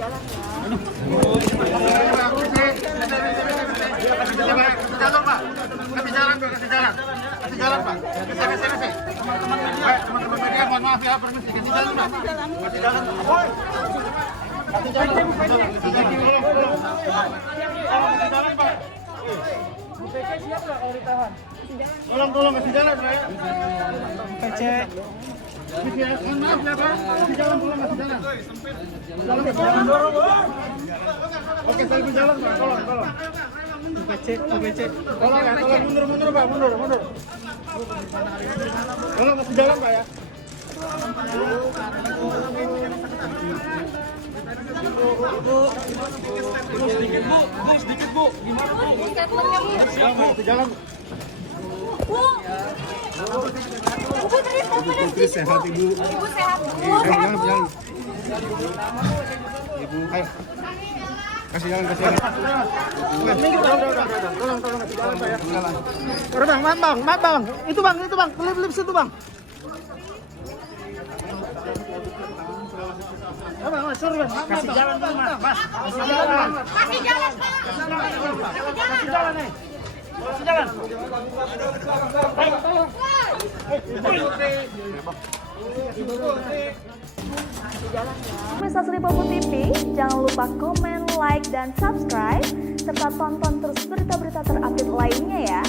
jalan ya. Kasih jalan Pak. Teman-teman media mohon maaf ya, permisi kasih jalan Pak. Kasih jalan. Kasih jalan. Kasih jalan Pak. Siap nggak kalau ditahan? Tolong kasih jalan Pak. PC. Mohon maaf ya Pak. Kasih jalan, tolong kasih jalan. Oke, saya berjalan Pak. Tolong. PC. Tolong ya, tolong mundur Pak, mundur. Tolong kasih jalan Pak ya. Sedikit Bu. Gimana Bu? Kasih jalan. Bu, terus Sehat Ibu. Ibu sehat Bu. Jalan. Ibu, ayo. Kasih jalan. Udah. Tolong kasih jalan Pak ya. Udah bang. Itu bang. Klip situ bang. Bang, sorry bang. Kasih jalan bang, Mas. Kasih jalan. Kasih jalan, Pak. Kasih jalan nih. Kasih jalan. Pemirsa Sri Popo TV, jangan lupa komen, like, dan subscribe, serta tonton terus berita-berita terupdate lainnya ya.